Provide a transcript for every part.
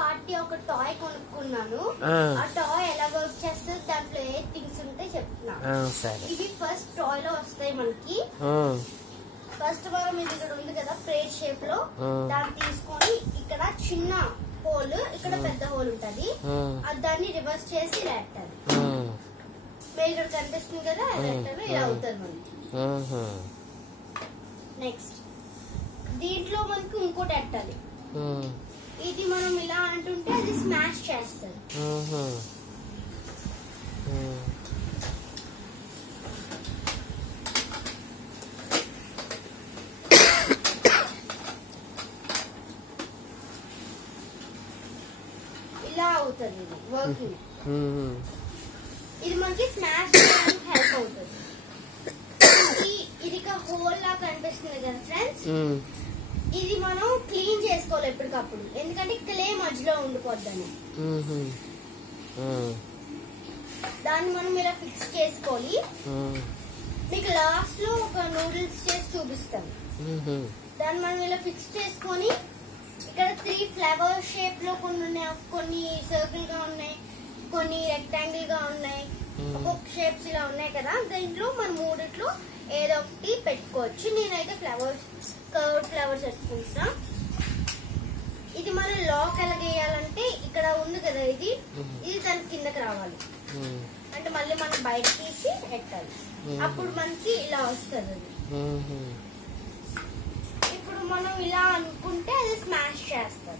Party ఒక toy కొనుక్కున్నాను. ఆ టాయ్ ఎలా వర్క్ చేస్తే దాంట్లో ఏ థింగ్స్ ఉంటాయి చెప్తున్నా. ఇవి ఫస్ట్ టాయ్ లో వస్తాయి మనకి. ఫస్ట్ మనం ఇది ఇక్కడ ఉంది కదా ప్లేట్ షేప్ లో, దాన్ని తీసుకొని ఇక్కడ చిన్న హోల్, ఇక్కడ పెద్ద హోల్ ఉంటది, దాన్ని రివర్స్ చేసి ఇలా పెట్టాలి. మీరు ఇక్కడ కనిపిస్తుంది కదా ఇలా అవుతుంది మనకి. నెక్స్ట్ దీంట్లో మనకి ఇంకోటి పెట్టాలి. ఇది మనం ఇలా అంటుంటే అది స్మాష్ చేస్తారు. ఇలా అవుతుంది ఇది వర్కింగ్. ఇది మనకి స్మాష్ చేయడానికి హెల్ప్ అవుతుంది. ఇది హోల్ లా కనిపిస్తుంది కదా ఫ్రెండ్స్, ఇది మనం క్లీన్ చేసుకోవాలి ఎప్పటికప్పుడు, ఎందుకంటే క్లే మధ్యలో ఉండిపోద్దని. దాన్ని మనం ఇలా ఫిక్స్ చేసుకోవాలి. మీకు లాస్ట్ లో ఒక నూడిల్స్ చేసి చూపిస్తాను. దాన్ని మనం ఇలా ఫిక్స్ చేసుకొని ఇక్కడ 3 ఫ్లవర్ షేప్ లో కొన్ని ఉన్నాయి, కొన్ని సర్కిల్ గా ఉన్నాయి, కొన్ని రెక్టాంగిల్ గా ఉన్నాయి, ఒక్కొక్క షేప్స్ ఇలా ఉన్నాయి కదా. దీంట్లో మనం మూడిట్లో ఏదో ఒకటి పెట్టుకోవచ్చు. నేనైతే కర్వ్డ్ ఫ్లవర్స్ పెట్టుకుంటున్నా. ఇది మనం లాక్ ఎలాగేయాలంటే ఇక్కడ ఉంది కదా, ఇది దాని కిందకి రావాలి. అంటే మళ్ళీ మనం బయట తీసి పెట్టాలి, అప్పుడు మనకి ఇలా వస్తుంది. ఇప్పుడు మనం ఇలా అనుకుంటే అది స్మాష్ చేస్తాం.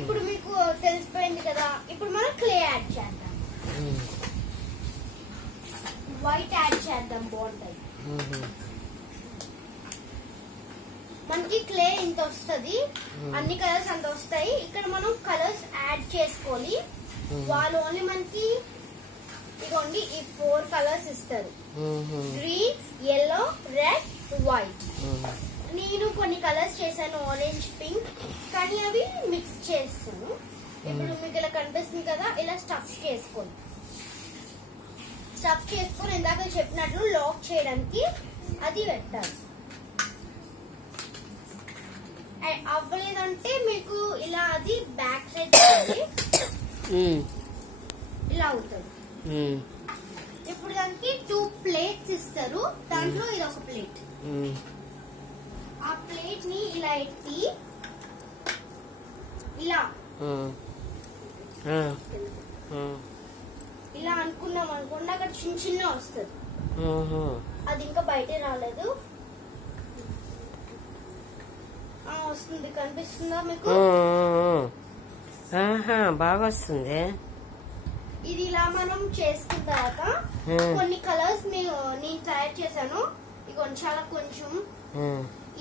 ఇప్పుడు మీకు తెలిసిపోయింది కదా. ఇప్పుడు మనం క్లే యాడ్ చేద్దాం, వైట్ యాడ్ చేద్దాం, బాగుంటుంది. మనకి క్లే ఇంత వస్తుంది, అన్ని కలర్స్ అంత వస్తాయి. ఇక్కడ మనం కలర్స్ యాడ్ చేసుకోవాలి. వాళ్ళు ఓన్లీ మనకి ఇదిగోండి ఈ 4 కలర్స్ ఇస్తారు, గ్రీన్, yellow, రెడ్, వైట్. నేను కొన్ని కలర్స్ చేశాను, ఆరెంజ్, పింక్, కానీ అవి మిక్స్ చేస్తాను. ఇప్పుడు మీకు ఇలా కనిపిస్తుంది కదా, ఇలా స్టఫ్ చేసుకోండి. స్టఫ్ చేసుకొని ఇందాక చెప్పినట్లు లాక్ చేయడానికి అది పెట్టాలి. అవ్వలేదంటే మీకు ఇలా అది బ్యాక్ సైడ్ ఇలా అవుతుంది. ఇప్పుడు దానికి 2 ప్లేట్స్ ఇస్తారు, దాంట్లో ఇది ఒక ప్లేట్. ఆ ప్లేట్ ని ఇలా ఎత్తి ఇలా ఇలా అనుకున్నాం అనుకోండి, అక్కడ చిన్న చిన్న వస్తుంది. అది ఇంకా బయటే రాలేదు, వస్తుంది. కనిపిస్తుందా మీకు? బాగా వస్తుంది. ఇది ఇలా మనం చేసుకున్న తర్వాత కొన్ని కలర్స్ నేను తయారు చేశాను. ఇక చాలా కొంచెం.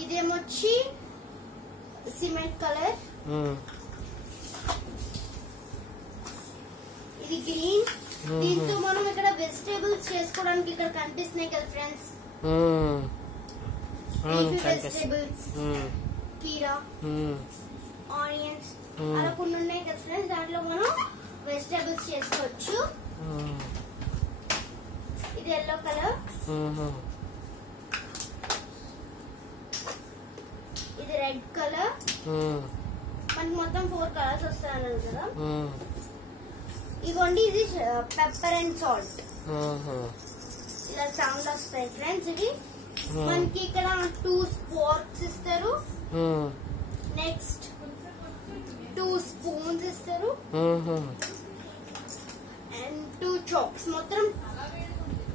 ఇదేమొచ్చి సిమెంట్ కలర్, ఇది గ్రీన్. దీంతో మనం ఇక్కడ వెజిటేబుల్స్ చేసుకోవడానికి ఇక్కడ కనిపిస్తున్నాయి కదా ఫ్రెండ్స్, వెజిటేబుల్స్, కీరా, ఆనియన్స్, అలా కొన్ని ఉన్నాయి కదా ఫ్రెండ్స్. దాంట్లో మనం వెజిటేబుల్స్ చేసుకోవచ్చు. ఇది ఎల్లో కలర్, ఇది రెడ్ కలర్. మనకి మొత్తం 4 కలర్స్ వస్తాయన్నారు కదా. ఇదిగోండి ఇది పెప్పర్ అండ్ సాల్ట్. ఇలా చాలా వస్తాయి ఫ్రెండ్స్. ఇది మనకి ఇక్కడ 2 స్పోర్క్స్ ఇస్తారు, నెక్స్ట్ 2 స్పూన్స్ ఇస్తారు, అండ్ 2 చాక్స్. మొత్తం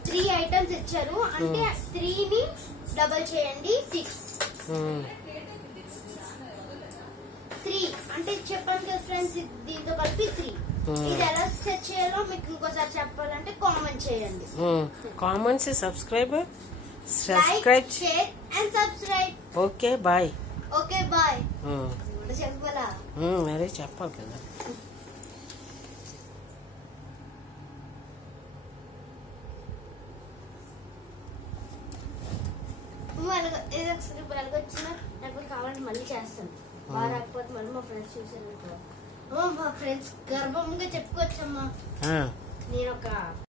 3 ఐటమ్స్ ఇచ్చారు. అంటే 3 ని డబల్ చేయండి 6. 3 అంటే చెప్పాను కదా ఫ్రెండ్స్, దీంతో కలిపి 3. ఇది ఎలా సెట్ చేయాలో మీకు ఇంకోసారి చెప్పాలంటే కామెంట్ చేయండి. Comments, subscribe, share and subscribe. Okay bye. Okay bye చెప్పాలా? మరే చెప్పాలి కదా. ఇప్పుడు ఎలాగొచ్చినా నాకు కావాలంటే మళ్ళీ చేస్తాను. బాగా రాకపోతే మళ్ళీ మా ఫ్రెండ్స్ చూసాను. మా ఫ్రెండ్స్ గర్వంగా చెప్పుకోవచ్చమ్మా, నేను ఒక